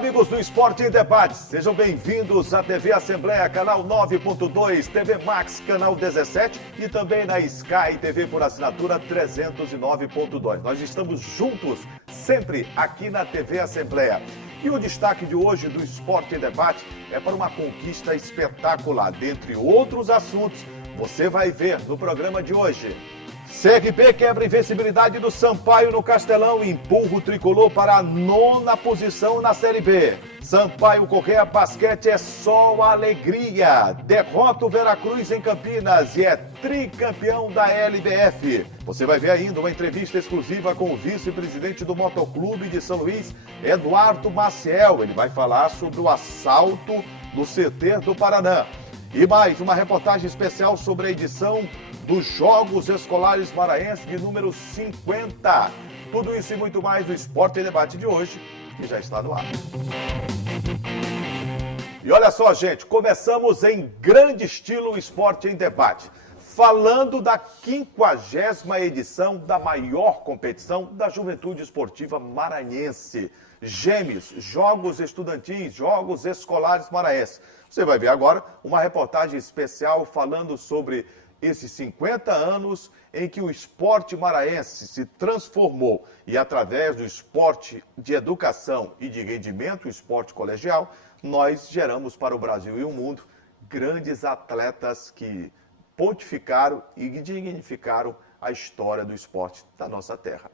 amigos do Esporte em Debate, sejam bem-vindos à TV Assembleia, canal 9.2, TV Max, canal 17 e também na Sky TV por assinatura 309.2. Nós estamos juntos sempre aqui na TV Assembleia. E o destaque de hoje do Esporte em Debate é para uma conquista espetacular. Dentre outros assuntos, você vai ver no programa de hoje. CRB quebra a invencibilidade do Sampaio no Castelão e empurra o tricolor para a 9ª posição na Série B. Sampaio Corrêa Basquete é só alegria. Derrota o Veracruz em Campinas e é tricampeão da LBF. Você vai ver ainda uma entrevista exclusiva com o vice-presidente do Motoclube de São Luís, Eduardo Maciel. Ele vai falar sobre o assalto no CT do Paraná. E mais uma reportagem especial sobre a edição dos Jogos Escolares Maranhenses de número 50. Tudo isso e muito mais no Esporte em Debate de hoje, que já está no ar. E olha só, gente, começamos em grande estilo o Esporte em Debate, falando da 50ª edição da maior competição da juventude esportiva maranhense. GEMES, Jogos Estudantis, Jogos Escolares Maranhenses. Você vai ver agora uma reportagem especial falando sobre esses 50 anos em que o esporte maranhense se transformou e através do esporte de educação e de rendimento, o esporte colegial, nós geramos para o Brasil e o mundo grandes atletas que pontificaram e dignificaram a história do esporte da nossa terra.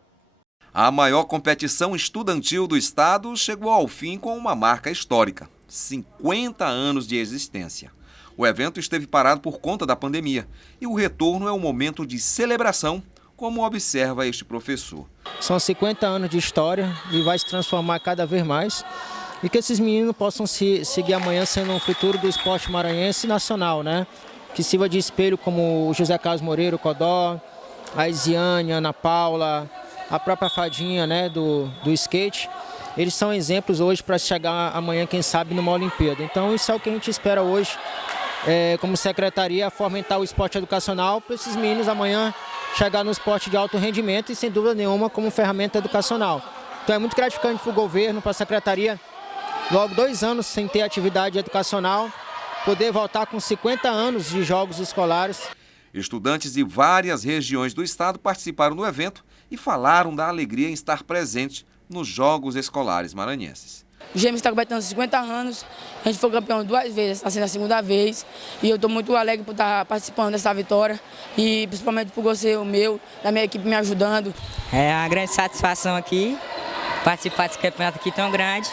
A maior competição estudantil do estado chegou ao fim com uma marca histórica: 50 anos de existência. O evento esteve parado por conta da pandemia e o retorno é um momento de celebração, como observa este professor. São 50 anos de história e vai se transformar cada vez mais e que esses meninos possam seguir amanhã sendo um futuro do esporte maranhense e nacional, né? Que sirva de espelho como o José Carlos Moreira, o Codó, a Isiane, a Ana Paula, a própria Fadinha, né, do skate. Eles são exemplos hoje para chegar amanhã, quem sabe, numa Olimpíada. Então isso é o que a gente espera hoje, como secretaria, fomentar o esporte educacional para esses meninos amanhã chegar no esporte de alto rendimento e, sem dúvida nenhuma, como ferramenta educacional. Então é muito gratificante para o governo, para a secretaria, logo 2 anos sem ter atividade educacional, poder voltar com 50 anos de jogos escolares. Estudantes de várias regiões do estado participaram do evento e falaram da alegria em estar presente nos Jogos Escolares Maranhenses. O GEMES está completando 50 anos, a gente foi campeão 2 vezes, está sendo a 2ª vez. E eu estou muito alegre por estar participando dessa vitória e principalmente por você, o meu, da minha equipe me ajudando. É uma grande satisfação aqui, participar desse campeonato aqui tão grande.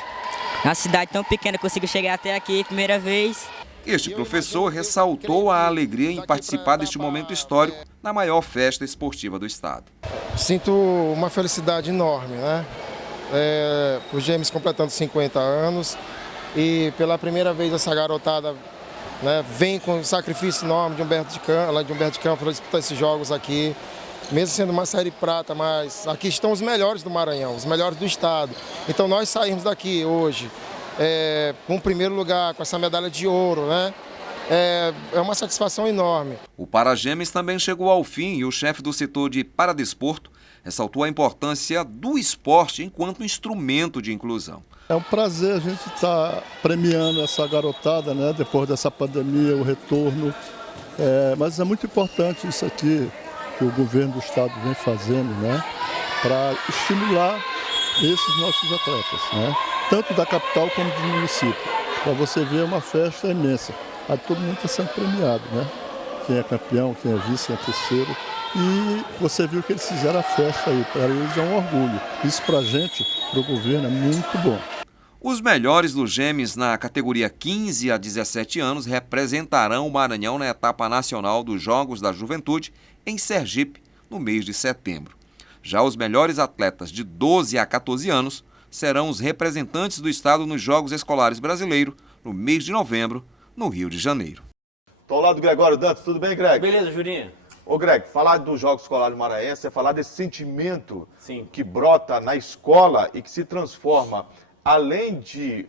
Na cidade tão pequena, consigo chegar até aqui, primeira vez. Este professor ressaltou a alegria em participar deste momento histórico na maior festa esportiva do estado. Sinto uma felicidade enorme, né? O GEMES completando 50 anos e pela primeira vez essa garotada, né, vem com um sacrifício enorme de Humberto de Campos para disputar esses jogos aqui, mesmo sendo uma série prata, mas aqui estão os melhores do Maranhão, os melhores do estado. Então nós saímos daqui hoje com o primeiro lugar, com essa medalha de ouro, né? É uma satisfação enorme. O Paragêmeos também chegou ao fim e o chefe do setor de Paradesporto ressaltou a importância do esporte enquanto instrumento de inclusão. É um prazer a gente estar premiando essa garotada, né? Depois dessa pandemia, o retorno. Mas é muito importante isso aqui que o governo do estado vem fazendo, né? Para estimular esses nossos atletas, né? Tanto da capital como do município. Para você ver, é uma festa imensa. Aí todo mundo está sendo premiado, né? Quem é campeão, quem é vice, quem é terceiro. E você viu que eles fizeram a festa aí. Para eles é um orgulho. Isso para a gente, para o governo, é muito bom. Os melhores do GEMES na categoria 15 a 17 anos representarão o Maranhão na etapa nacional dos Jogos da Juventude em Sergipe, no mês de setembro. Já os melhores atletas de 12 a 14 anos serão os representantes do estado nos Jogos Escolares Brasileiros, no mês de novembro, no Rio de Janeiro. Estou ao lado do Gregório Dantas, tudo bem, Greg? Beleza, Jurinho. Ô, Greg, falar dos Jogos Escolares Maranhenses é falar desse sentimento Sim. que brota na escola e que se transforma, além de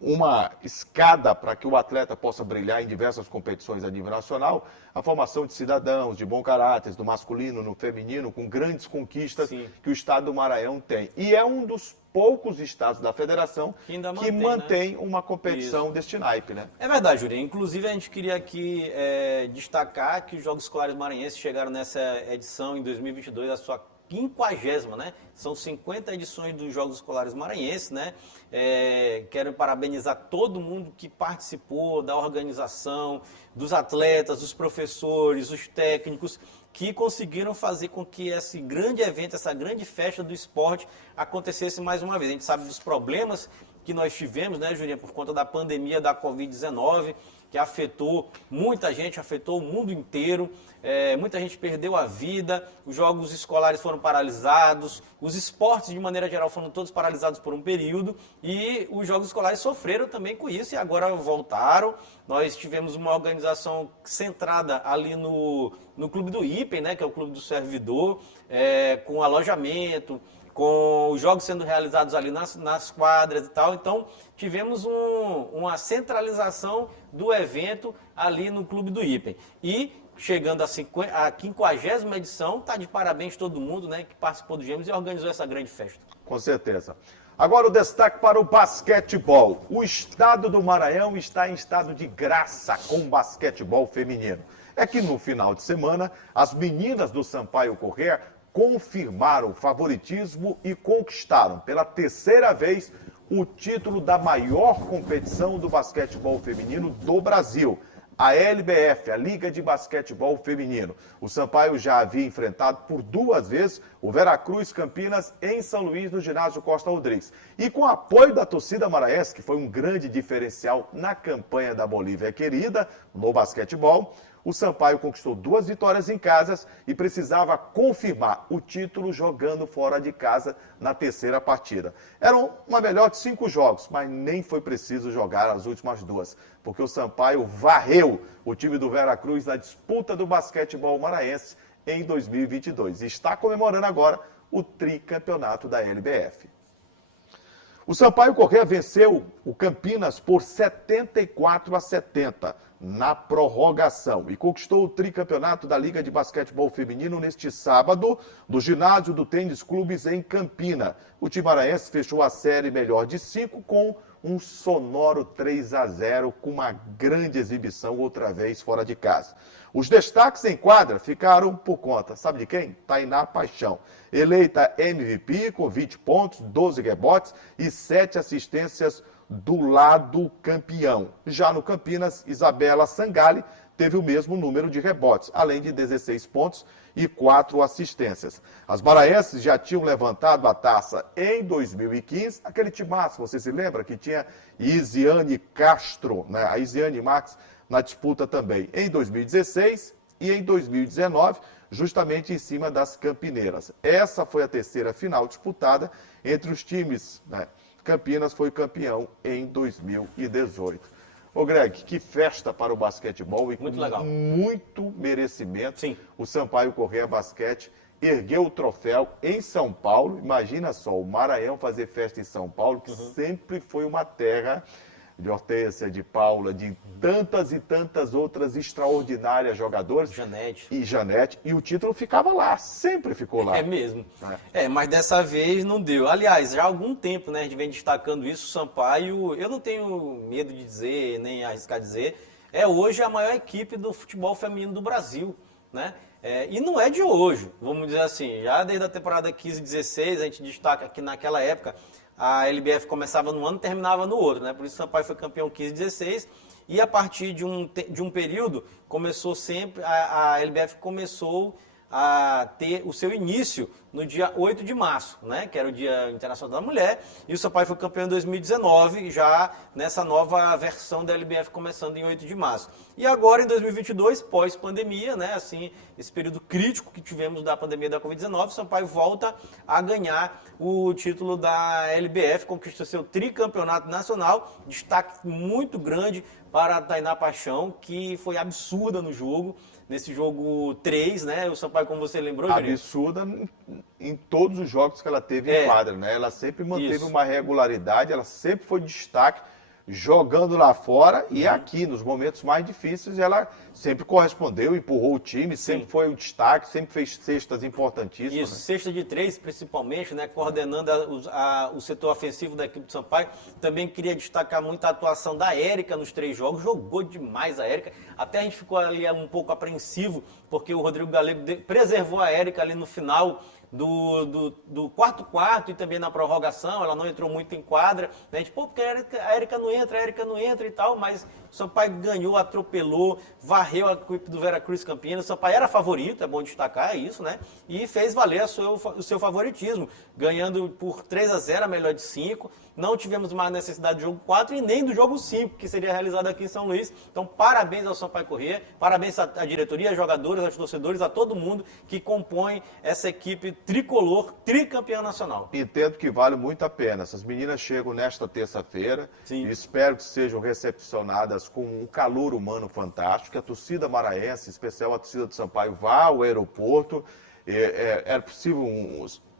uma escada para que o atleta possa brilhar em diversas competições a nível nacional, a formação de cidadãos, de bom caráter, no masculino, no feminino, com grandes conquistas que o estado do Maranhão tem. E é um dos poucos estados da federação que mantém uma competição deste naipe, né? É verdade, Júlio. Inclusive, a gente queria aqui destacar que os Jogos Escolares Maranhenses chegaram nessa edição, em 2022, a sua 50ª, né? São 50 edições dos Jogos Escolares Maranhenses, né? Quero parabenizar todo mundo que participou da organização, dos atletas, dos professores, os técnicos, que conseguiram fazer com que esse grande evento, essa grande festa do esporte acontecesse mais uma vez. A gente sabe dos problemas que nós tivemos, né, Juninho, por conta da pandemia da Covid-19, que afetou muita gente, afetou o mundo inteiro, muita gente perdeu a vida, os jogos escolares foram paralisados, os esportes de maneira geral foram todos paralisados por um período e os jogos escolares sofreram também com isso e agora voltaram. Nós tivemos uma organização centrada ali no Clube do Ipen, né, que é o Clube do Servidor, com alojamento, com os jogos sendo realizados ali nas quadras e tal. Então, tivemos uma centralização do evento ali no Clube do Ipen. E, chegando à 50ª edição, está de parabéns todo mundo, né, que participou do Gêmeos e organizou essa grande festa. Com certeza. Agora o destaque para o basquetebol. O estado do Maranhão está em estado de graça com o basquetebol feminino. É que no final de semana, as meninas do Sampaio Corrêa confirmaram o favoritismo e conquistaram pela 3ª vez o título da maior competição do basquetebol feminino do Brasil, a LBF, a Liga de Basquetebol Feminino. O Sampaio já havia enfrentado por 2 vezes o Veracruz Campinas em São Luís, no ginásio Costa Rodrigues. E com o apoio da torcida maranhense, que foi um grande diferencial na campanha da Bolívia Querida no basquetebol, o Sampaio conquistou 2 vitórias em casa e precisava confirmar o título jogando fora de casa na 3ª partida. Eram uma melhor de 5 jogos, mas nem foi preciso jogar as últimas 2, porque o Sampaio varreu o time do Veracruz na disputa do basquetebol maranhense em 2022 e está comemorando agora o tricampeonato da LBF. O Sampaio Corrêa venceu o Campinas por 74-70 na prorrogação e conquistou o tricampeonato da Liga de Basquetebol Feminino neste sábado do ginásio do Tênis Clubes em Campina. O time maranhense fechou a série melhor de 5 com um sonoro 3-0 com uma grande exibição outra vez fora de casa. Os destaques em quadra ficaram por conta, sabe de quem? Tainá Paixão, eleita MVP com 20 pontos, 12 rebotes e 7 assistências do lado campeão. Já no Campinas, Isabela Sangali teve o mesmo número de rebotes, além de 16 pontos e 4 assistências. As maranhenses já tinham levantado a taça em 2015, aquele timaço, você se lembra, que tinha Isiane Castro, né? A Isiane Max na disputa também em 2016 e em 2019, justamente em cima das campineiras. Essa foi a 3ª final disputada entre os times, né? Campinas foi campeão em 2018. Ô Greg, que festa para o basquetebol e com muito merecimento. Sim. O Sampaio Corrêa Basquete ergueu o troféu em São Paulo. Imagina só, o Maranhão fazer festa em São Paulo, que sempre foi uma terra de Hortência, de Paula, de tantas e tantas outras extraordinárias jogadoras. Janete. E o título ficava lá, sempre ficou lá. É mesmo. Mas dessa vez não deu. Aliás, já há algum tempo, né, a gente vem destacando isso, o Sampaio, eu não tenho medo de dizer, nem arriscar dizer, é hoje a maior equipe do futebol feminino do Brasil, né? E não é de hoje, vamos dizer assim, já desde a temporada 15-16, a gente destaca que naquela época a LBF começava num ano e terminava no outro, né? Por isso o Sampaio foi campeão 15-16 e a partir de um período começou sempre, a LBF começou a ter o seu início no dia 8 de março, né? Que era o Dia Internacional da Mulher, e o Sampaio foi campeão em 2019, já nessa nova versão da LBF começando em 8 de março. E agora em 2022, pós-pandemia, né? Assim, esse período crítico que tivemos da pandemia da Covid-19, o Sampaio volta a ganhar o título da LBF, conquista seu tricampeonato nacional, destaque muito grande para a Tainá Paixão, que foi absurda no jogo. Nesse jogo 3, né? O Sampaio, como você lembrou, absurda em todos os jogos que ela teve em quadra, né? Ela sempre manteve uma regularidade, ela sempre foi destaque jogando lá fora e aqui, nos momentos mais difíceis, ela sempre correspondeu, empurrou o time, sempre foi um destaque, sempre fez cestas importantíssimas. Isso, cesta de 3 principalmente, né, coordenando o setor ofensivo da equipe do Sampaio. Também queria destacar muito a atuação da Érica nos 3 jogos, jogou demais a Érica. Até a gente ficou ali um pouco apreensivo, porque o Rodrigo Galego preservou a Érica ali no final do quarto e também na prorrogação. Ela não entrou muito em quadra, né? A gente, porque a Érica não entra e tal, mas o Sampaio ganhou, atropelou, varreu a equipe do Veracruz Campinas. O Sampaio era favorito, é bom destacar isso, né? E fez valer o seu favoritismo, ganhando por 3-0 a melhor de 5. Não tivemos mais necessidade do jogo 4 e nem do jogo 5, que seria realizado aqui em São Luís. Então, parabéns ao Sampaio Corrêa, parabéns à diretoria, aos jogadores, aos torcedores, a todo mundo que compõe essa equipe tricolor, tricampeã nacional. Entendo que vale muito a pena. Essas meninas chegam nesta terça-feira e espero que sejam recepcionadas com um calor humano fantástico, que a torcida maranhense, em especial a torcida do Sampaio, vá ao aeroporto. Era possível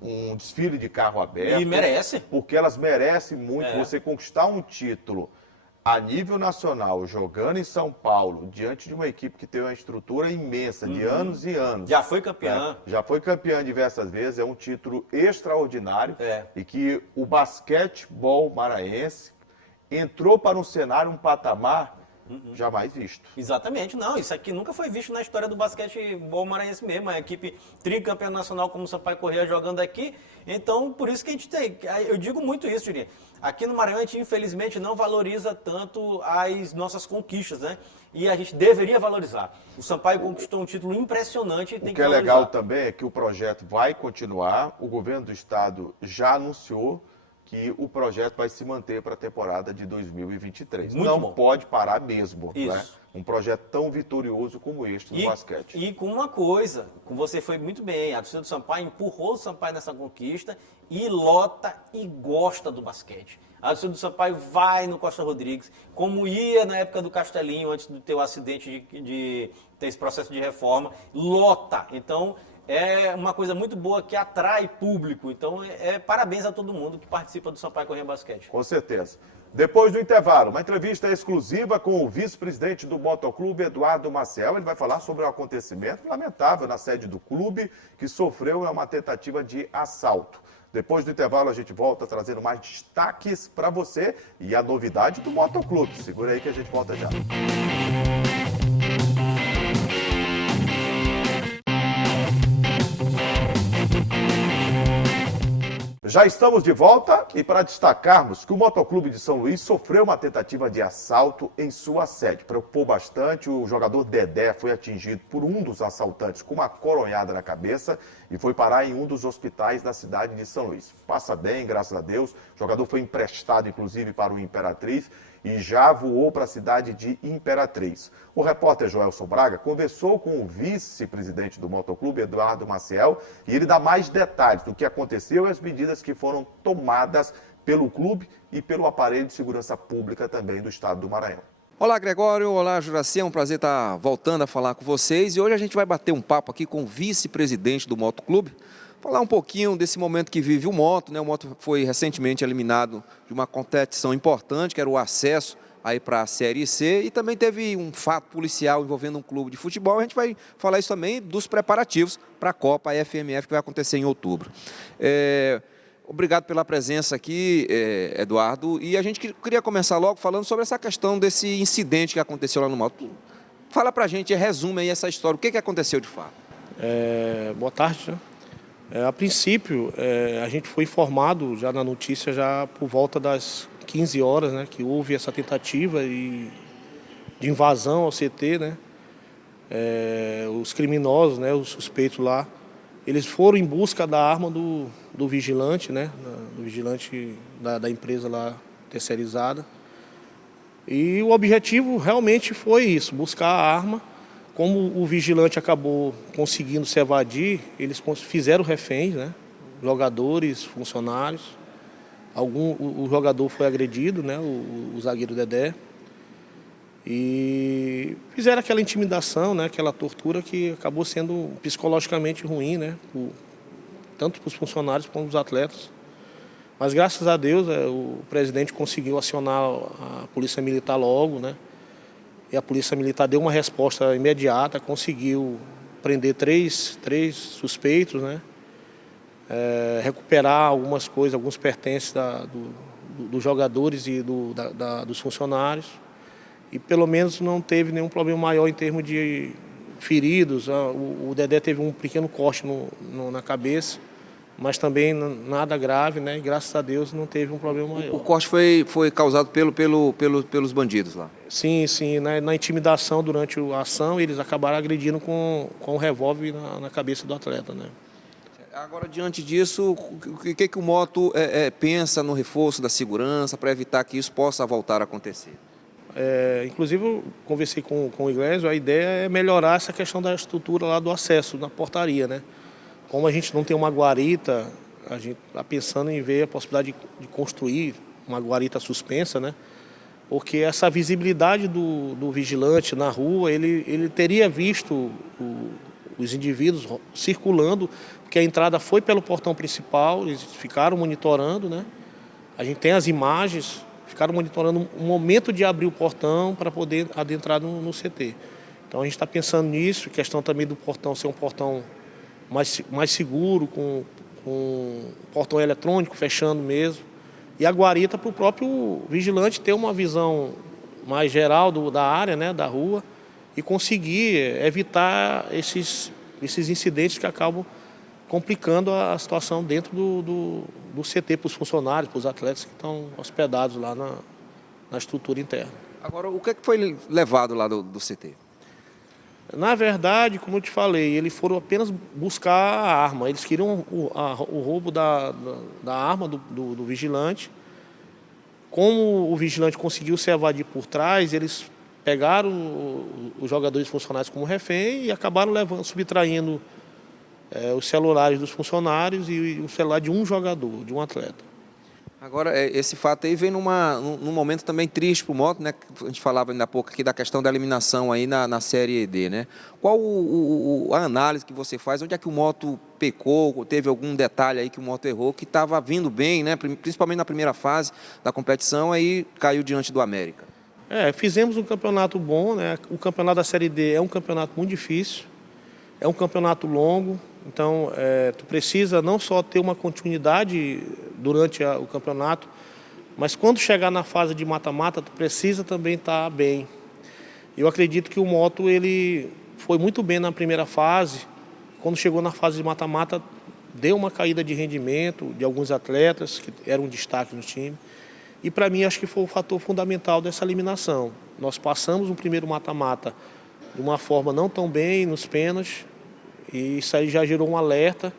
um desfile de carro aberto. E merece. Porque elas merecem muito. Você conquistar um título a nível nacional, jogando em São Paulo, diante de uma equipe que tem uma estrutura imensa, de anos e anos. Já foi campeã. Já foi campeã diversas vezes, é um título extraordinário. E que o basquetebol maranhense entrou para um cenário, um patamar jamais visto. Exatamente, não, isso aqui nunca foi visto na história do basquetebol maranhense mesmo, a equipe tricampeã nacional como o Sampaio Corrêa jogando aqui. Então, por isso que a gente tem, eu digo muito isso, Jurinho, aqui no Maranhão a gente infelizmente não valoriza tanto as nossas conquistas, né? E a gente deveria valorizar. O Sampaio conquistou um título impressionante e tem que valorizar. O que é legal também é que o projeto vai continuar, o governo do estado já anunciou que o projeto vai se manter para a temporada de 2023. Muito não bom. Pode parar mesmo. Isso. Né? Um projeto tão vitorioso como este no basquete. E com uma coisa, você foi muito bem, a torcida do Sampaio empurrou o Sampaio nessa conquista e lota e gosta do basquete. A torcida do Sampaio vai no Costa Rodrigues, como ia na época do Castelinho, antes de ter o acidente de ter esse processo de reforma, lota. Então, é uma coisa muito boa que atrai público. Então, parabéns a todo mundo que participa do Sampaio Corrêa Basquete. Com certeza. Depois do intervalo, uma entrevista exclusiva com o vice-presidente do Motoclube, Eduardo Maciel. Ele vai falar sobre um acontecimento lamentável na sede do clube, que sofreu uma tentativa de assalto. Depois do intervalo, a gente volta trazendo mais destaques para você e a novidade do Motoclube. Segura aí que a gente volta já. Já estamos de volta e para destacarmos que o Motoclube de São Luís sofreu uma tentativa de assalto em sua sede. Preocupou bastante, o jogador Dedé foi atingido por um dos assaltantes com uma coronhada na cabeça e foi parar em um dos hospitais da cidade de São Luís. Passa bem, graças a Deus. O jogador foi emprestado, inclusive, para o Imperatriz e já voou para a cidade de Imperatriz. O repórter Joelson Braga conversou com o vice-presidente do Motoclube, Eduardo Maciel, e ele dá mais detalhes do que aconteceu e as medidas que foram tomadas pelo clube e pelo aparelho de segurança pública também do estado do Maranhão. Olá, Gregório. Olá, Juraci. É um prazer estar voltando a falar com vocês. E hoje a gente vai bater um papo aqui com o vice-presidente do Motoclube, falar um pouquinho desse momento que vive o Moto, né? O Moto foi recentemente eliminado de uma competição importante, que era o acesso aí para a Série C, e também teve um fato policial envolvendo um clube de futebol. A gente vai falar isso também dos preparativos para a Copa FMF, que vai acontecer em outubro. Obrigado pela presença aqui, Eduardo. E a gente queria começar logo falando sobre essa questão desse incidente que aconteceu lá no Moto. Fala para a gente, resume aí essa história, o que aconteceu de fato? Boa tarde, né? A princípio, a gente foi informado já na notícia, já por volta das 15 horas, né, que houve essa tentativa de invasão ao CT, né? Os criminosos, né, os suspeitos lá, eles foram em busca da arma do vigilante, né, do vigilante da empresa lá terceirizada. E o objetivo realmente foi isso, buscar a arma. Como o vigilante acabou conseguindo se evadir, eles fizeram reféns, né? Jogadores, funcionários. O jogador foi agredido, né? O zagueiro Dedé. E fizeram aquela intimidação, né? Aquela tortura que acabou sendo psicologicamente ruim, né? Tanto para os funcionários quanto para os atletas. Mas graças a Deus o presidente conseguiu acionar a Polícia Militar logo, né? E a Polícia Militar deu uma resposta imediata, conseguiu prender três suspeitos, né? Recuperar algumas coisas, alguns pertences dos jogadores e dos funcionários. E pelo menos não teve nenhum problema maior em termos de feridos. O Dedé teve um pequeno corte na cabeça, mas também nada grave, né? E graças a Deus não teve um problema maior. O corte foi causado pelos bandidos lá? Sim, na intimidação durante a ação, eles acabaram agredindo com um revólver na cabeça do atleta, né? Agora, diante disso, o que o Moto pensa no reforço da segurança para evitar que isso possa voltar a acontecer? Inclusive, eu conversei com o Iglesias, a ideia é melhorar essa questão da estrutura lá do acesso, na portaria, né? Como a gente não tem uma guarita, a gente está pensando em ver a possibilidade de construir uma guarita suspensa, né? Porque essa visibilidade do vigilante na rua, ele teria visto os indivíduos circulando, porque a entrada foi pelo portão principal, eles ficaram monitorando, né? A gente tem as imagens, ficaram monitorando o momento de abrir o portão para poder adentrar no CT. Então a gente está pensando nisso, questão também do portão ser um portão mais seguro, com portão eletrônico, fechando mesmo. E a guarita para o próprio vigilante ter uma visão mais geral da área, né, da rua, e conseguir evitar esses incidentes que acabam complicando a situação dentro do CT para os funcionários, para os atletas que estão hospedados lá na estrutura interna. Agora, o que foi levado lá do CT? Na verdade, como eu te falei, eles foram apenas buscar a arma. Eles queriam o roubo da arma do vigilante. Como o vigilante conseguiu se evadir por trás, eles pegaram os jogadores funcionários como refém e acabaram subtraindo os celulares dos funcionários e o celular de um jogador, de um atleta. Agora, esse fato aí vem num momento também triste para o Moto, né? A gente falava ainda há pouco aqui da questão da eliminação aí na Série D, né? Qual a análise que você faz? Onde é que o Moto pecou? Teve algum detalhe aí que o Moto errou, que estava vindo bem, né? Principalmente na primeira fase da competição, aí caiu diante do América. Fizemos um campeonato bom, né? O campeonato da Série D é um campeonato muito difícil, é um campeonato longo. Então, tu precisa não só ter uma continuidade durante o campeonato, mas quando chegar na fase de mata-mata, tu precisa também estar bem. Eu acredito que o Moto ele foi muito bem na primeira fase. Quando chegou na fase de mata-mata, deu uma caída de rendimento de alguns atletas que eram um destaque no time. E para mim, acho que foi o fator fundamental dessa eliminação. Nós passamos um primeiro mata-mata de uma forma não tão bem nos pênaltis, e isso aí já gerou um alerta.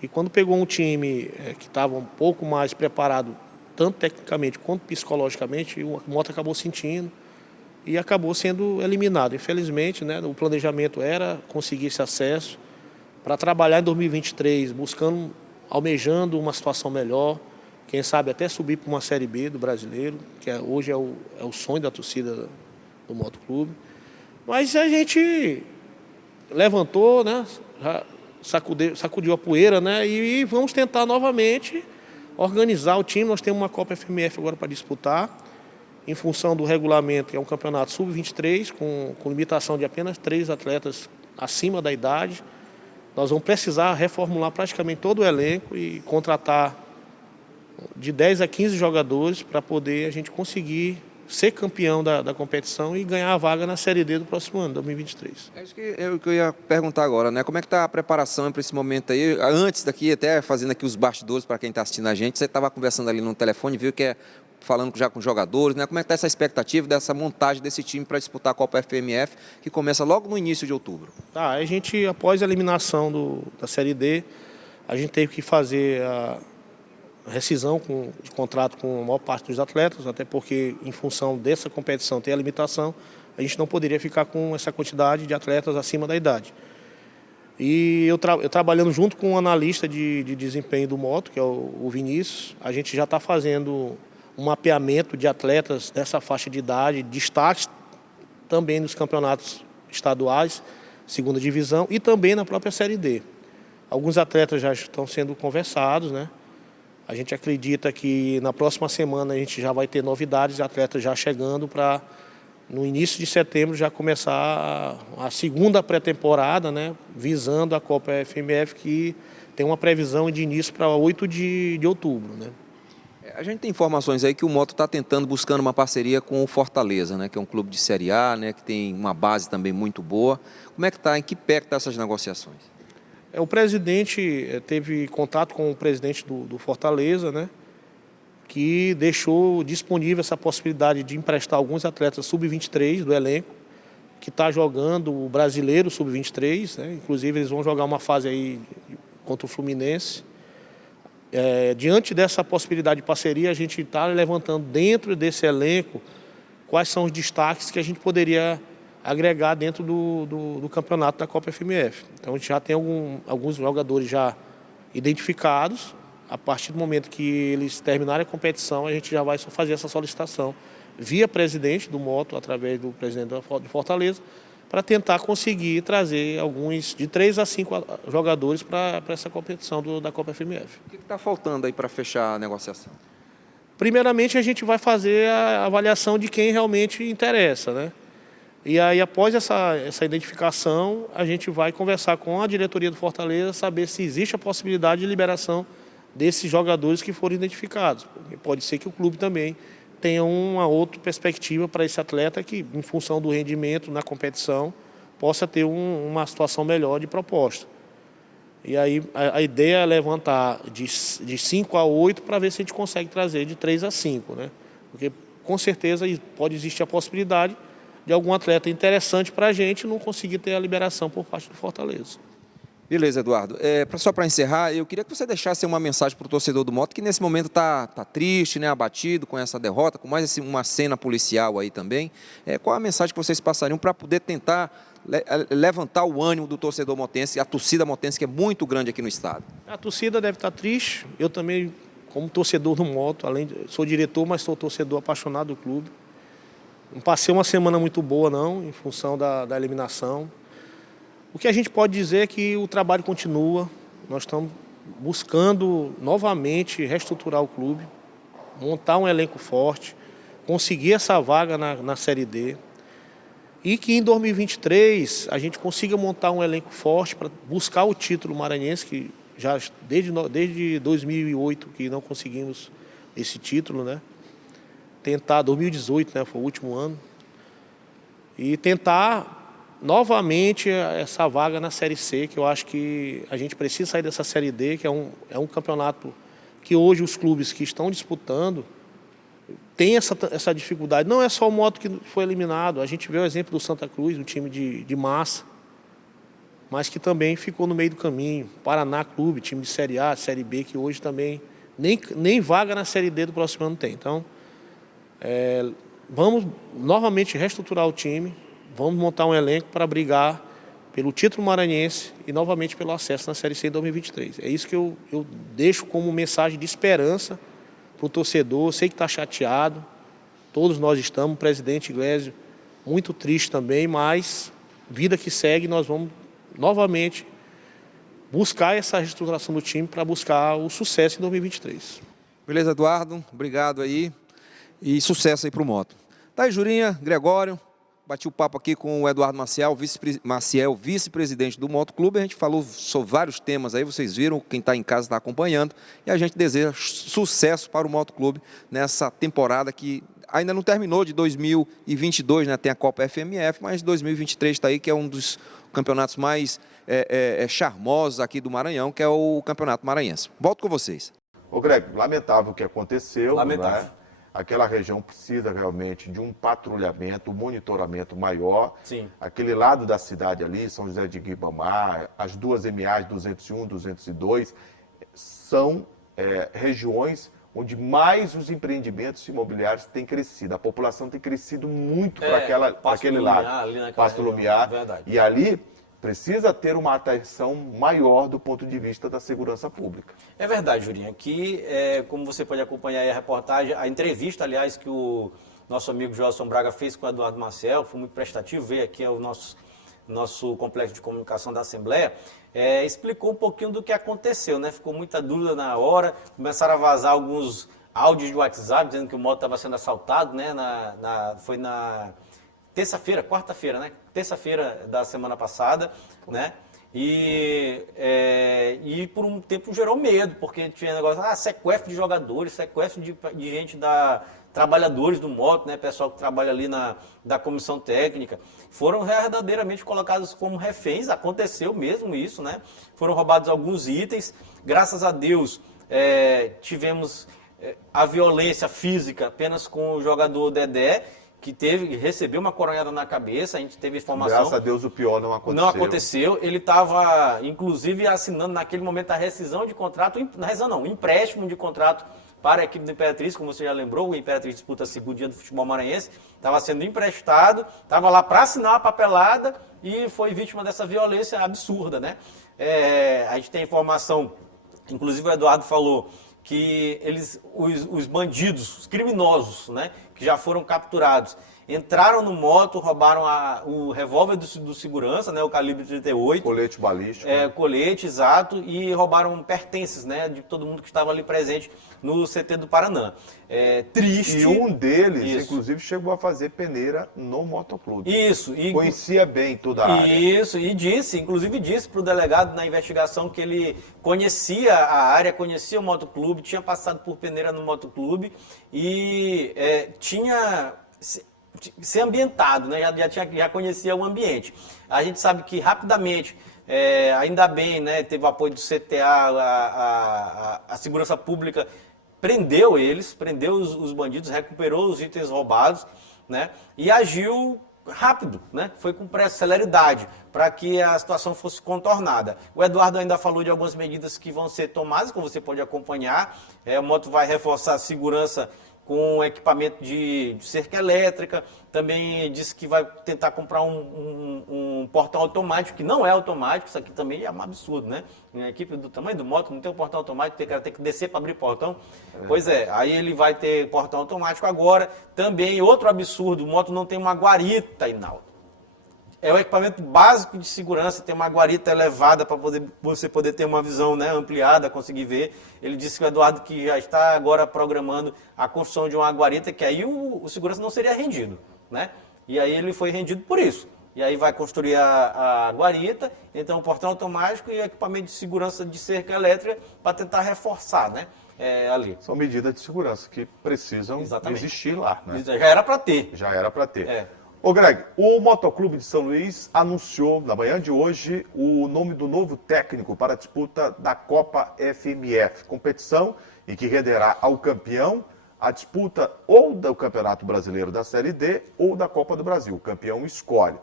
E quando pegou um time que estava um pouco mais preparado, tanto tecnicamente quanto psicologicamente, o Moto acabou sentindo e acabou sendo eliminado. Infelizmente, né, o planejamento era conseguir esse acesso para trabalhar em 2023, almejando uma situação melhor, quem sabe até subir para uma Série B do brasileiro, que hoje é o sonho da torcida do Moto Clube. Mas a gente levantou, né? Sacudiu a poeira, né? E vamos tentar novamente organizar o time. Nós temos uma Copa FMF agora para disputar, em função do regulamento, que é um campeonato sub-23, com limitação de apenas 3 atletas acima da idade. Nós vamos precisar reformular praticamente todo o elenco e contratar de 10 a 15 jogadores para poder a gente conseguir ser campeão da competição e ganhar a vaga na Série D do próximo ano, 2023. É isso que eu ia perguntar agora, né? Como é que está a preparação para esse momento aí? Antes daqui, até fazendo aqui os bastidores para quem está assistindo a gente, você estava conversando ali no telefone, viu que falando já com os jogadores, né? Como é que está essa expectativa dessa montagem desse time para disputar a Copa FMF, que começa logo no início de outubro? A gente, após a eliminação da Série D, a gente teve que fazer a rescisão de contrato com a maior parte dos atletas, até porque, em função dessa competição ter a limitação, a gente não poderia ficar com essa quantidade de atletas acima da idade. E eu trabalhando junto com um analista de desempenho do Moto, que é o Vinícius, a gente já está fazendo um mapeamento de atletas dessa faixa de idade, destaques também nos campeonatos estaduais, segunda divisão, e também na própria Série D. Alguns atletas já estão sendo conversados, né? A gente acredita que na próxima semana a gente já vai ter novidades, atletas já chegando para, no início de setembro, já começar a segunda pré-temporada, né, visando a Copa FMF, que tem uma previsão de início para 8 de outubro, né. A gente tem informações aí que o Moto está buscando uma parceria com o Fortaleza, né, que é um clube de Série A, né, que tem uma base também muito boa. Como é que está, em que pé estão essas negociações? O presidente teve contato com o presidente do Fortaleza, né, que deixou disponível essa possibilidade de emprestar alguns atletas sub-23 do elenco, que está jogando o brasileiro sub-23, né, inclusive eles vão jogar uma fase aí contra o Fluminense. Diante dessa possibilidade de parceria, a gente está levantando dentro desse elenco quais são os destaques que a gente poderia agregar dentro do campeonato da Copa FMF. Então a gente já tem alguns jogadores já identificados. A partir do momento que eles terminarem a competição, a gente já vai fazer essa solicitação via presidente do Moto, através do presidente de Fortaleza, para tentar conseguir trazer alguns de 3 a 5 jogadores para essa competição da Copa FMF. O que está faltando aí para fechar a negociação? Primeiramente, a gente vai fazer a avaliação de quem realmente interessa, né? E aí, após essa identificação, a gente vai conversar com a diretoria do Fortaleza, saber se existe a possibilidade de liberação desses jogadores que foram identificados. Porque pode ser que o clube também tenha uma outra perspectiva para esse atleta que, em função do rendimento na competição, possa ter uma situação melhor de proposta. E aí a ideia é levantar de 5 a 8 para ver se a gente consegue trazer de 3 a 5, né? Porque com certeza pode existir a possibilidade de algum atleta interessante para a gente não conseguir ter a liberação por parte do Fortaleza. Beleza, Eduardo. Só para encerrar, eu queria que você deixasse uma mensagem para o torcedor do Moto, que nesse momento está triste, né, abatido com essa derrota, com mais uma cena policial aí também. Qual a mensagem que vocês passariam para poder tentar levantar o ânimo do torcedor motense, a torcida motense, que é muito grande aqui no estado? A torcida deve estar triste. Eu também, como torcedor do Moto, sou diretor, mas sou torcedor apaixonado do clube. Não passei uma semana muito boa, não, em função da eliminação. O que a gente pode dizer é que o trabalho continua. Nós estamos buscando novamente reestruturar o clube, montar um elenco forte, conseguir essa vaga na Série D. E que em 2023 a gente consiga montar um elenco forte para buscar o título maranhense, que já desde 2008 que não conseguimos esse título, né? Tentar, 2018, né, foi o último ano, e tentar novamente essa vaga na Série C, que eu acho que a gente precisa sair dessa Série D, que é um campeonato que hoje os clubes que estão disputando têm essa dificuldade. Não é só o Moto que foi eliminado, a gente vê o exemplo do Santa Cruz, um time de massa, mas que também ficou no meio do caminho. Paraná Clube, time de Série A, Série B, que hoje também nem vaga na Série D do próximo ano tem. Então, vamos novamente reestruturar o time, vamos montar um elenco para brigar pelo título maranhense e novamente pelo acesso na Série C em 2023. É isso que eu deixo como mensagem de esperança para o torcedor. Eu sei que está chateado, todos nós estamos, o presidente Iglesias muito triste também, mas vida que segue, nós vamos novamente buscar essa reestruturação do time para buscar o sucesso em 2023. Beleza, Eduardo? Obrigado aí e sucesso aí para o Moto. Tá aí, Jurinha, Gregório. Bati o papo aqui com o Eduardo Maciel, vice-presidente do Moto Clube. A gente falou sobre vários temas aí, vocês viram, quem está em casa está acompanhando. E a gente deseja sucesso para o Moto Clube nessa temporada que ainda não terminou, de 2022, né? Tem a Copa FMF, mas 2023 está aí, que é um dos campeonatos mais charmosos aqui do Maranhão, que é o Campeonato Maranhense. Volto com vocês. Ô Greg, lamentável o que aconteceu. Lamentável. Né? Aquela região precisa realmente de um patrulhamento, um monitoramento maior. Sim. Aquele lado da cidade ali, São José de Ribamar, as duas MAs 201, 202, são regiões onde mais os empreendimentos imobiliários têm crescido. A população tem crescido muito para aquele lado. Pasto Lumiar. E ali precisa ter uma atenção maior do ponto de vista da segurança pública. É verdade, Jurinha, que como você pode acompanhar aí a reportagem, a entrevista, aliás, que o nosso amigo Joelson Braga fez com o Eduardo Maciel, foi muito prestativo, veio aqui aos nossos nosso complexo de comunicação da Assembleia, explicou um pouquinho do que aconteceu, né? Ficou muita dúvida na hora, começaram a vazar alguns áudios de WhatsApp dizendo que o moto estava sendo assaltado, né? Foi na terça-feira, quarta-feira, né? Terça-feira da semana passada, né? E por um tempo gerou medo, porque tinha negócio, sequestro de jogadores, sequestro de gente trabalhadores do moto, né, pessoal que trabalha ali da comissão técnica, foram verdadeiramente colocados como reféns, aconteceu mesmo isso, né? Foram roubados alguns itens, graças a Deus tivemos a violência física apenas com o jogador Dedé, que recebeu uma coronhada na cabeça, a gente teve informação. Graças a Deus o pior não aconteceu. Não aconteceu, ele estava inclusive assinando naquele momento a rescisão de contrato, empréstimo de contrato para a equipe do Imperatriz, como você já lembrou, o Imperatriz disputa a segunda dia do futebol maranhense, estava sendo emprestado, estava lá para assinar a papelada e foi vítima dessa violência absurda, né? A gente tem informação, inclusive o Eduardo falou, que os bandidos, os criminosos, né, que já foram capturados, entraram no moto, roubaram o revólver do segurança, né, o calibre 38. Colete balístico. Colete, exato, e roubaram pertences, né, de todo mundo que estava ali presente no CT do Paraná. Triste. E um deles, Isso. inclusive, chegou a fazer peneira no motoclube. Isso. Conhecia bem toda a área. Isso, e inclusive disse para o delegado na investigação que ele conhecia a área, conhecia o motoclube, tinha passado por peneira no motoclube e tinha ser ambientado, né? Já conhecia o ambiente. A gente sabe que rapidamente, ainda bem, né, teve o apoio do CTA, a Segurança Pública prendeu os bandidos, recuperou os itens roubados, né, e agiu rápido, né, foi com celeridade para que a situação fosse contornada. O Eduardo ainda falou de algumas medidas que vão ser tomadas, como você pode acompanhar. A moto vai reforçar a segurança com equipamento de cerca elétrica, também disse que vai tentar comprar um portão automático, que não é automático, isso aqui também é um absurdo, né? Uma equipe do tamanho do moto não tem um portão automático, tem que descer para abrir portão. Pois aí ele vai ter portão automático agora. Também, outro absurdo, o moto não tem uma guarita, Hinaldo. É o equipamento básico de segurança, tem uma guarita elevada para você poder ter uma visão, né, ampliada, conseguir ver. Ele disse que o Eduardo que já está agora programando a construção de uma guarita, que aí o segurança não seria rendido, né? E aí ele foi rendido por isso. E aí vai construir a guarita, então o portão automático e equipamento de segurança de cerca elétrica para tentar reforçar, né? Ali. São medidas de segurança que precisam existir lá, né? Já era para ter. Já era para ter. Ô Greg, o Motoclube de São Luís anunciou na manhã de hoje o nome do novo técnico para a disputa da Copa FMF, competição em que renderá ao campeão a disputa ou do Campeonato Brasileiro da Série D ou da Copa do Brasil. O campeão escolhe.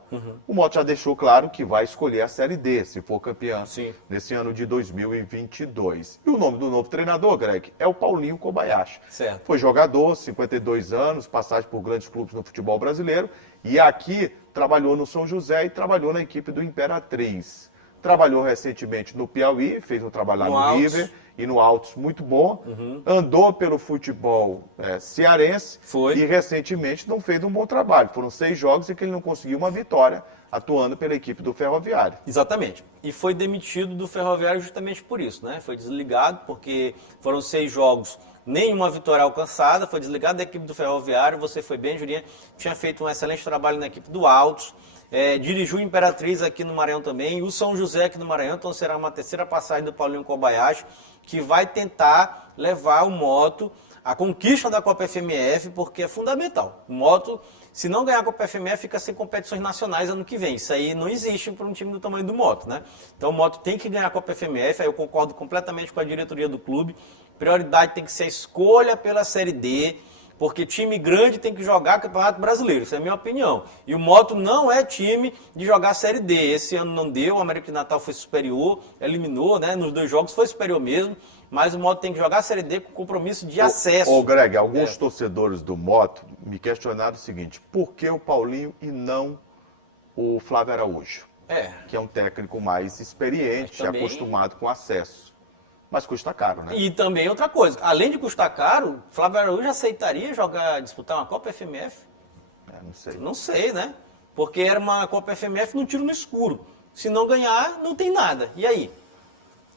O Moto já deixou claro que vai escolher a Série D, se for campeão nesse ano de 2022. E o nome do novo treinador, Greg, é o Paulinho Kobayashi. Certo. Foi jogador, 52 anos, passagem por grandes clubes no futebol brasileiro. E aqui trabalhou no São José e trabalhou na equipe do Imperatriz. Trabalhou recentemente no Piauí, fez um trabalho lá no River e no Altos muito bom. Andou pelo futebol cearense e recentemente não fez um bom trabalho. Foram 6 jogos em que ele não conseguiu uma vitória atuando pela equipe do Ferroviário. Exatamente. E foi demitido do Ferroviário justamente por isso, né? Foi desligado porque foram 6 jogos, nenhuma vitória alcançada, foi desligado da equipe do Ferroviário. Você foi bem, Jurinha, tinha feito um excelente trabalho na equipe do Altos. Dirigiu o Imperatriz aqui no Maranhão também, e o São José aqui no Maranhão, então será uma terceira passagem do Paulinho Kobayashi, que vai tentar levar o Moto à conquista da Copa FMF, porque é fundamental. O Moto, se não ganhar a Copa FMF, fica sem competições nacionais ano que vem. Isso aí não existe para um time do tamanho do Moto, né? Então o Moto tem que ganhar a Copa FMF, aí eu concordo completamente com a diretoria do clube. Prioridade tem que ser a escolha pela Série D, porque time grande tem que jogar Campeonato Brasileiro, isso é a minha opinião. E o Moto não é time de jogar Série D. Esse ano não deu, o América de Natal foi superior, eliminou, né? Nos 2 jogos foi superior mesmo, mas o Moto tem que jogar Série D com compromisso de acesso. Ô Greg, alguns torcedores do Moto me questionaram o seguinte: por que o Paulinho e não o Flávio Araújo? Que é um técnico mais experiente, também acostumado com acesso. Mas custa caro, né? E também outra coisa, além de custar caro, Flávio Araújo aceitaria disputar uma Copa FMF? Não sei. Não sei, né? porque era uma Copa FMF no tiro no escuro. Se não ganhar, não tem nada. E aí?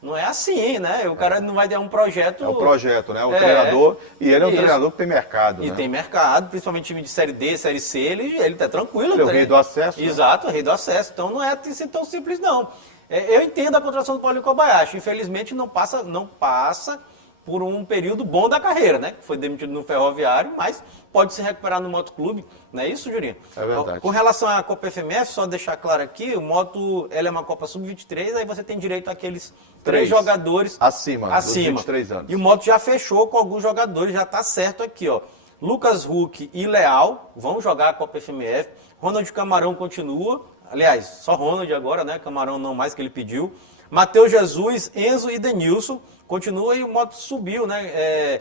Não é assim, né? O cara não vai ter um projeto... É o projeto, né? O treinador. E ele é um treinador que tem mercado, E né? tem mercado, principalmente time de Série D, Série C, ele tá tranquilo. Ele é o rei do acesso. Né? Exato, o rei do acesso. Então não é assim tão simples, não. Eu entendo a contratação do Paulinho Kobayashi. Infelizmente não passa por um período bom da carreira, né? Foi demitido no Ferroviário, mas pode se recuperar no Motoclube. Não é isso, Jurinho? É verdade. Com relação à Copa FMF, só deixar claro aqui, o Moto, ela é uma Copa Sub-23, aí você tem direito àqueles 3 jogadores acima. Dos 23 anos. E o Moto já fechou com alguns jogadores, já está certo aqui, ó. Lucas Huck e Leal vão jogar a Copa FMF. Ronald Camarão continua. Aliás, só Ronald agora, né? Camarão não mais que ele pediu. Matheus Jesus, Enzo e Denilson continua e o Moto subiu, né?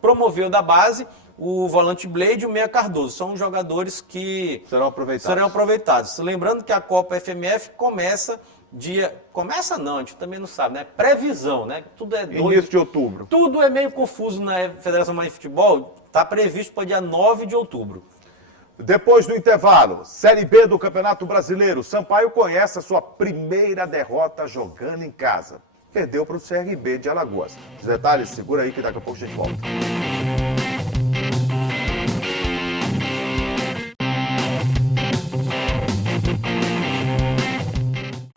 Promoveu da base o volante Blade e o Meia Cardoso. São jogadores que serão aproveitados. Lembrando que a Copa FMF começa Começa não, a gente também não sabe, né? Previsão, né? Tudo é doido. Início de outubro. Tudo é meio confuso na Federação Maranhense de Futebol. Está previsto para dia 9 de outubro. Depois do intervalo, Série B do Campeonato Brasileiro, Sampaio conhece a sua primeira derrota jogando em casa. Perdeu para o CRB de Alagoas. Os detalhes, segura aí que daqui a pouco a gente volta.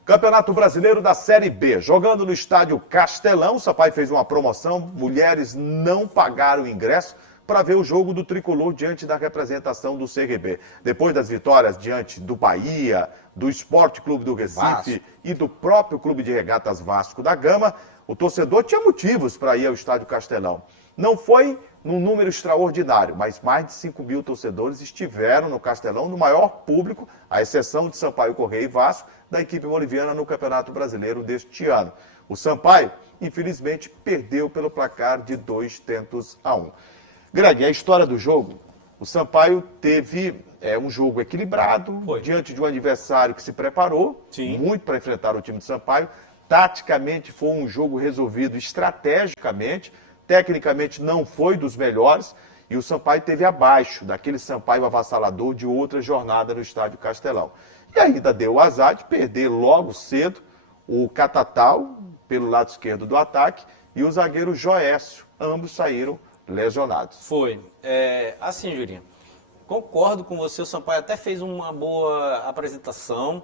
Campeonato Brasileiro da Série B. Jogando no estádio Castelão, o Sampaio fez uma promoção. Mulheres não pagaram o ingresso para ver o jogo do Tricolor diante da representação do CRB. Depois das vitórias diante do Bahia, do Esporte Clube do Recife e do próprio Clube de Regatas Vasco da Gama, o torcedor tinha motivos para ir ao estádio Castelão. Não foi num número extraordinário, mas mais de 5 mil torcedores estiveram no Castelão, no maior público, à exceção de Sampaio Corrêa e Vasco, da equipe boliviana no Campeonato Brasileiro deste ano. O Sampaio, infelizmente, perdeu pelo placar de 2-1. Greg, a história do jogo, o Sampaio teve um jogo equilibrado, diante de um adversário que se preparou muito para enfrentar o time do Sampaio. Taticamente foi um jogo resolvido estrategicamente, tecnicamente não foi dos melhores, e o Sampaio teve abaixo daquele Sampaio avassalador de outra jornada no estádio Castelão. E ainda deu o azar de perder logo cedo o Catatal, pelo lado esquerdo do ataque, e o zagueiro Joécio. Ambos saíram lesionados. Foi. Assim, Jurinho, concordo com você, o Sampaio até fez uma boa apresentação.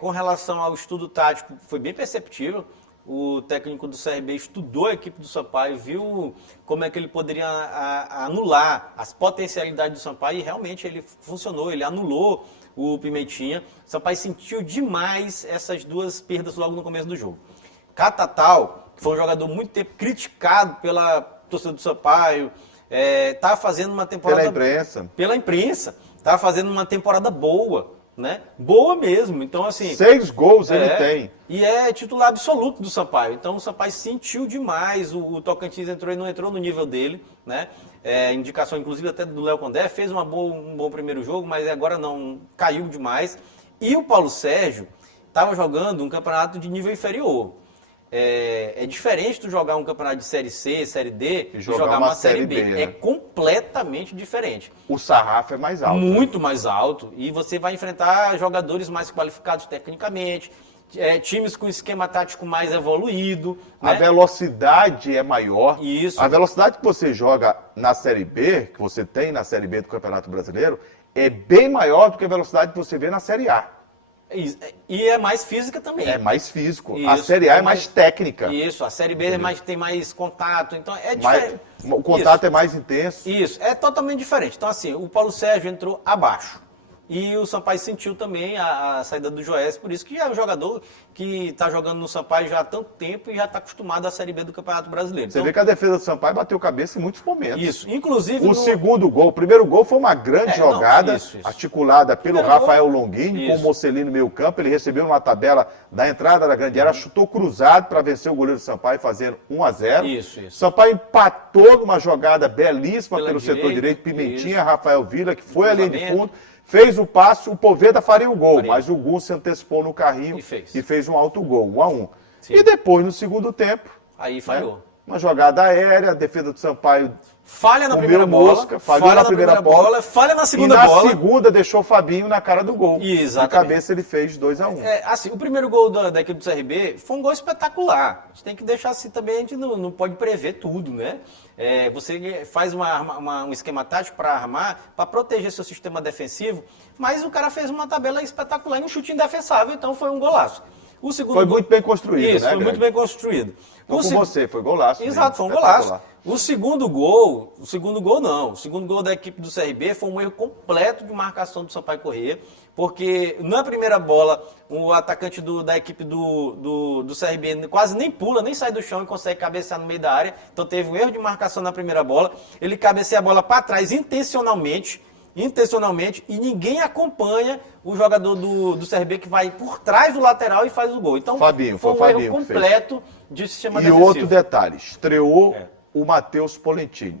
Com relação ao estudo tático, foi bem perceptível. O técnico do CRB estudou a equipe do Sampaio, viu como é que ele poderia anular as potencialidades do Sampaio e realmente ele funcionou, ele anulou o Pimentinha. O Sampaio sentiu demais essas duas perdas logo no começo do jogo. Catatal, que foi um jogador muito tempo criticado pela torcida do Sampaio, tá fazendo uma temporada... Pela imprensa. Tá fazendo uma temporada boa, né? Boa mesmo. Então, assim... 6 gols ele tem. E é titular absoluto do Sampaio. Então, o Sampaio sentiu demais. O Tocantins entrou e não entrou no nível dele, né? Indicação, inclusive, até do Léo Condé. Fez um bom primeiro jogo, mas agora não, caiu demais. E o Paulo Sérgio estava jogando um campeonato de nível inferior. É diferente de jogar um campeonato de Série C, Série D, e jogar uma Série B. Né? É completamente diferente. O sarrafo é mais alto. Muito mais alto. E você vai enfrentar jogadores mais qualificados tecnicamente, times com esquema tático mais evoluído. A velocidade é maior. Isso. A velocidade que você joga na Série B, que você tem na Série B do Campeonato Brasileiro, é bem maior do que a velocidade que você vê na Série A. E é mais física também. É mais físico. Isso, a Série A é mais técnica. Isso, a Série B tem mais contato, então é diferente. O contato é mais intenso. Isso, é totalmente diferente. Então, assim, o Paulo Sérgio entrou abaixo. E o Sampaio sentiu também a saída do Joécio, por isso que é um jogador que está jogando no Sampaio já há tanto tempo e já está acostumado à Série B do Campeonato Brasileiro. Você vê que a defesa do Sampaio bateu cabeça em muitos momentos. Isso, inclusive... O primeiro gol foi uma grande jogada, articulada pelo Rafael Longini, com o Mocelino no meio campo. Ele recebeu uma tabela da entrada da grande área, chutou cruzado para vencer o goleiro do Sampaio, fazendo 1-0. Isso. Sampaio empatou numa jogada belíssima pelo setor direito, Pimentinha, Rafael Vila, que foi à linha de fundo. Fez o passe, o Poveda faria o gol, mas o Gun se antecipou no carrinho e fez um alto gol, 1-1. E depois, no segundo tempo... Aí falhou. Uma jogada aérea, a defesa do Sampaio falha na Comeu primeira bola, mosca, falhou na primeira bola, falha na e segunda na bola. segunda deixou o Fabinho na cara do gol. Exatamente. Na cabeça ele fez 2-1. Assim, o primeiro gol da equipe do CRB foi um gol espetacular. A gente tem que deixar assim também, a gente não pode prever tudo, né? Você faz um esquema tático para armar, para proteger seu sistema defensivo, mas o cara fez uma tabela espetacular e um chute indefensável, então foi um golaço. O segundo Foi gol... muito bem construído, Isso, né, foi Greg? muito bem construído. Tô com você, foi golaço. Exato, foi um espetacular. golaço. O segundo gol não. O segundo gol da equipe do CRB foi um erro completo de marcação do Sampaio Corrêa, porque na primeira bola, o atacante da equipe do CRB quase nem pula, nem sai do chão e consegue cabecear no meio da área. Então teve um erro de marcação na primeira bola. Ele cabeceia a bola para trás intencionalmente, e ninguém acompanha o jogador do CRB que vai por trás do lateral e faz o gol. Então Fabinho, foi um foi o erro Fabinho que completo de sistema E defensivo. outro detalhe, estreou o Matheus Polentini.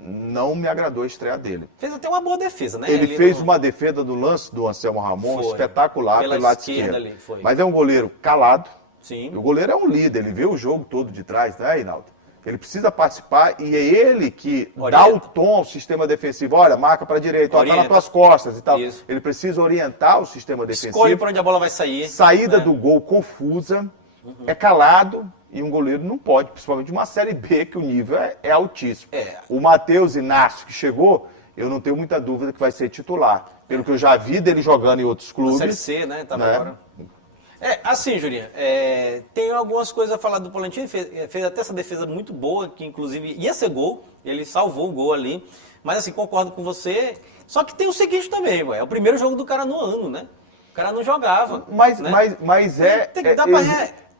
Não me agradou a estreia dele. Fez até uma boa defesa, né? Ele fez uma defesa do lance do Anselmo Ramon Foi. espetacular Pela pelo lado esquerda esquerdo. ali, foi. Mas é um goleiro calado. Sim. O goleiro é um líder, ele vê o jogo todo de trás, né, Reinaldo? Ele precisa participar e é ele que dá o tom ao sistema defensivo. Olha, marca para a direita, ó, tá nas tuas costas e tal. Isso. Ele precisa orientar o sistema defensivo. Escolhe para onde a bola vai sair. Saída né? do gol confusa, é calado e um goleiro não pode, principalmente uma Série B, que o nível é altíssimo. O Matheus Inácio, que chegou, eu não tenho muita dúvida que vai ser titular. Pelo que eu já vi dele jogando em outros clubes. Na Série C, né? Tava né? agora. Assim, Jurinha, tem algumas coisas a falar do Polentini, fez até essa defesa muito boa, que inclusive ia ser gol, ele salvou o gol ali, mas assim, concordo com você, só que tem o seguinte também, é o primeiro jogo do cara no ano, né? O cara não jogava. Mas Tem que dar pra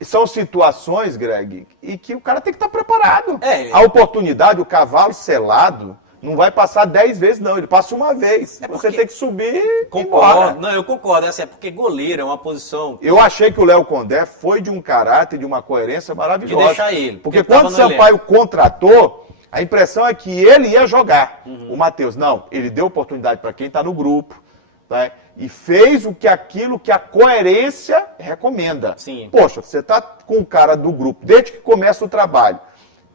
são situações, Greg, e que o cara tem que estar preparado. É. A oportunidade, o cavalo selado, não vai passar 10 vezes, não. Ele passa uma vez. Você tem que subir e embora. Concordo. Não, eu concordo. É porque goleiro é uma posição... Eu achei que o Léo Condé foi de um caráter, de uma coerência maravilhosa. De deixar ele. Porque Ele quando o tava no Sampaio contratou, a impressão é que ele ia jogar. O Matheus, não. Ele deu oportunidade para quem está no grupo. Né? E fez aquilo que a coerência recomenda. Sim. Poxa, você está com o cara do grupo, desde que começa o trabalho,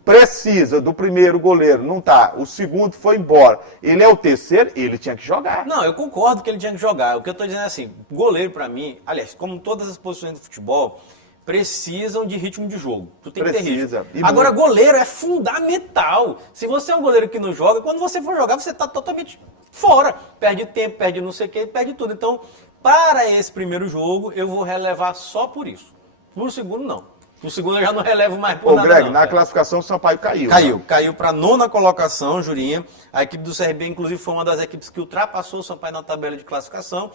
precisa do primeiro goleiro, não tá, o segundo foi embora, ele é o terceiro, ele tinha que jogar. Não, eu concordo que ele tinha que jogar. O que eu estou dizendo é assim, goleiro para mim, aliás, como todas as posições do futebol, precisam de ritmo de jogo. Tu tem que ter ritmo. Agora, goleiro é fundamental. Se você é um goleiro que não joga, quando você for jogar, você está totalmente fora. Perde tempo, perde não sei o que, perde tudo. Então, para esse primeiro jogo, eu vou relevar só por isso. Por segundo, não. No segundo eu já não relevo mais por nada, Greg, não. na classificação o Sampaio caiu. Caiu para a 9ª colocação, Jurinha. A equipe do CRB, inclusive, foi uma das equipes que ultrapassou o Sampaio na tabela de classificação.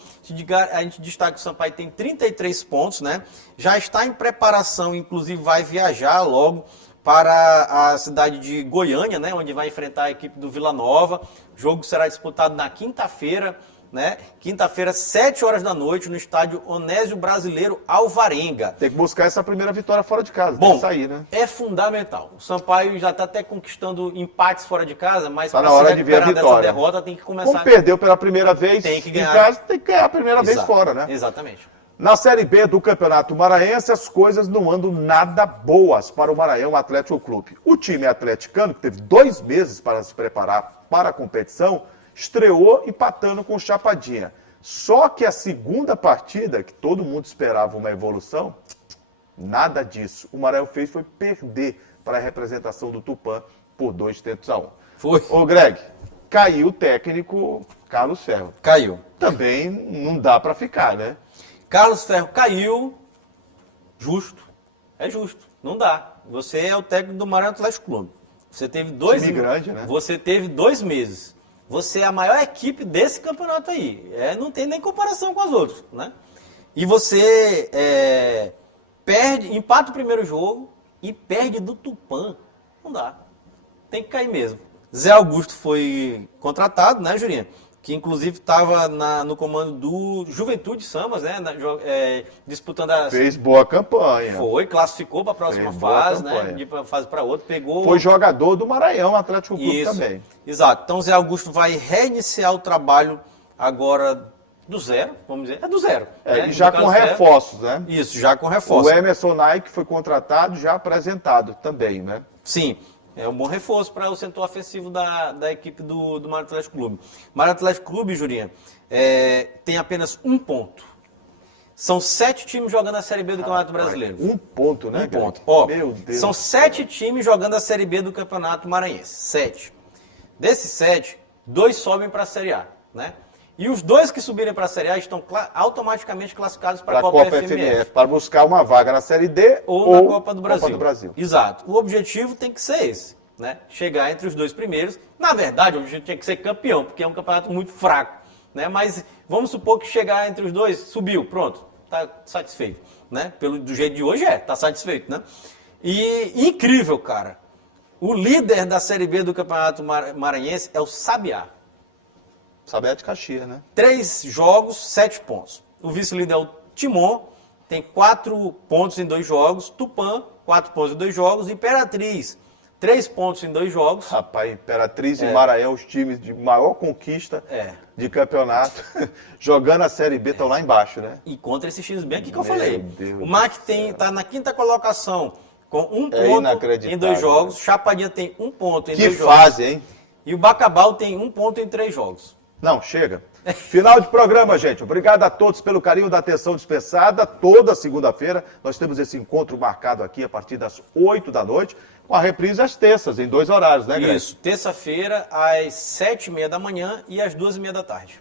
A gente destaca que o Sampaio tem 33 pontos, né? Já está em preparação, inclusive vai viajar logo para a cidade de Goiânia, né? Onde vai enfrentar a equipe do Vila Nova. O jogo será disputado na quinta-feira, né? Quinta-feira, 7 horas da noite, no estádio Onésio Brasileiro Alvarenga. Tem que buscar essa primeira vitória fora de casa, Bom, tem que sair, né? É fundamental. O Sampaio já está até conquistando empates fora de casa, mas Tá na hora de ver a dessa vitória. derrota tem que começar... Como perdeu pela primeira vez Tem que em ganhar. casa, tem que ganhar a primeira vez fora, né? Exatamente. Na Série B do Campeonato Maranhense, as coisas não andam nada boas para o Maranhão Atlético Clube. O time atleticano, que teve 2 meses para se preparar para a competição, estreou empatando com o Chapadinha. Só que a segunda partida, que todo mundo esperava uma evolução, nada disso. O Maranhão fez foi perder para a representação do Tupã por 2-1. Foi. Ô Greg, caiu o técnico Carlos Ferro. Caiu. Também não dá para ficar, né? Carlos Ferro caiu, justo. É justo, não dá. Você é o técnico do Maranhão Atlético Clube. Você teve 2 Time grande, né? Você teve 2 meses. Você é a maior equipe desse campeonato aí. Não tem nem comparação com as outras, né? E você empata o primeiro jogo e perde do Tupã. Não dá. Tem que cair mesmo. Zé Augusto foi contratado, né, Jurinha? Que inclusive estava no comando do Juventude Samas, né? Disputando a... Fez boa campanha. Foi, classificou para a próxima fase, né? De uma fase para outra, pegou... Foi jogador do Maranhão Atlético Clube também. Exato. Então o Zé Augusto vai reiniciar o trabalho agora do zero, vamos dizer. É do zero. Né? E já com reforços, né? Isso, já com reforços. O Emerson Nike foi contratado, já apresentado também, né? Sim. É um bom reforço para o setor ofensivo da equipe do Mário Atlético Clube. Mário Atlético Clube, Jurinha, tem apenas 1 ponto. São 7 times jogando a Série B do Campeonato Brasileiro. 1 ponto, né? 1 ponto. Greg? Ó, Meu Deus. são 7 times jogando a Série B do Campeonato Maranhense. 7. Desses 7, 2 sobem para a Série A, né? E os 2 que subirem para a Série A estão automaticamente classificados para a Copa FMF. Para buscar uma vaga na Série D ou na Copa do Brasil. Exato. O objetivo tem que ser esse, né? Chegar entre os 2 primeiros. Na verdade, o objetivo tem que ser campeão, porque é um campeonato muito fraco, né? Mas vamos supor que chegar entre os 2, subiu, pronto, tá satisfeito, né? Do jeito de hoje tá satisfeito, né? E incrível, cara. O líder da Série B do Campeonato Maranhense é o Sabiá. Sabiá de Caxias, né? 3 jogos, 7 pontos. O vice-líder é o Timon, tem 4 pontos em 2 jogos. Tupã, 4 pontos em 2 jogos. Imperatriz, 3 pontos em 2 jogos. Rapaz, Imperatriz e Maranhão, os times de maior conquista de campeonato, jogando a Série B, estão lá embaixo, né? E contra esses times bem aqui que eu Meu falei. Deus O MAC está na 5ª colocação, com 1 ponto em 2 inacreditável, jogos. né? Chapadinha tem 1 ponto em 2 Que jogos. fase, hein? E o Bacabal tem 1 ponto em 3 jogos. Não, chega. Final de programa, gente. Obrigado a todos pelo carinho da atenção dispensada. Toda segunda-feira nós temos esse encontro marcado aqui a partir das 8 da noite, com a reprise às terças, em 2 horários, né, Greg? Isso, terça-feira às 7h30 da manhã e às 2h30 da tarde.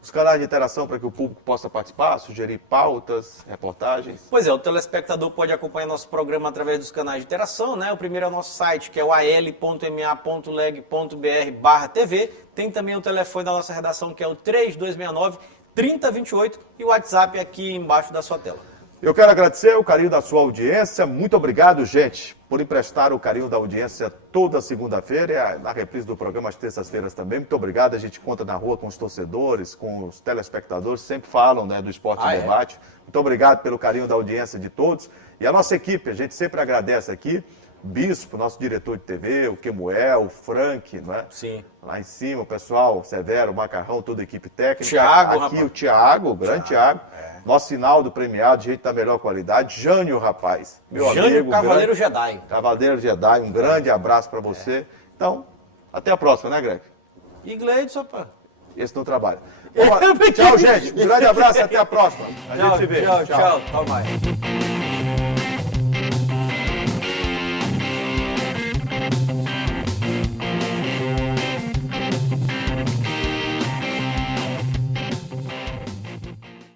Os canais de interação para que o público possa participar, sugerir pautas, reportagens. Pois é, o telespectador pode acompanhar nosso programa através dos canais de interação, né? O primeiro é o nosso site, que é o al.ma.leg.br/TV. Tem também o telefone da nossa redação, que é o 3269-3028, e o WhatsApp aqui embaixo da sua tela. Eu quero agradecer o carinho da sua audiência. Muito obrigado, gente, por emprestar o carinho da audiência toda segunda-feira e na reprise do programa às terças-feiras também. Muito obrigado. A gente conta na rua com os torcedores, com os telespectadores, sempre falam, né, do Esporte em Debate. Muito obrigado pelo carinho da audiência de todos. E a nossa equipe, a gente sempre agradece aqui. Bispo, nosso diretor de TV, o Kemuel, o Frank, né? Sim. Lá em cima, o pessoal, Severo, o Macarrão, toda a equipe técnica. Thiago, aqui rapaz. o Thiago, o grande Thiago. Nosso Sinaldo premiado, gente da melhor qualidade. Jânio, rapaz. Meu Jânio amigo. Cavaleiro grande, Jedi. Cavaleiro Jedi, um grande abraço para você. Então, até a próxima, né, Greg? E Gleidson, rapaz. Esse não trabalha. Tchau, gente. Um grande abraço e até a próxima. A gente se vê. Tchau. Tchau mais.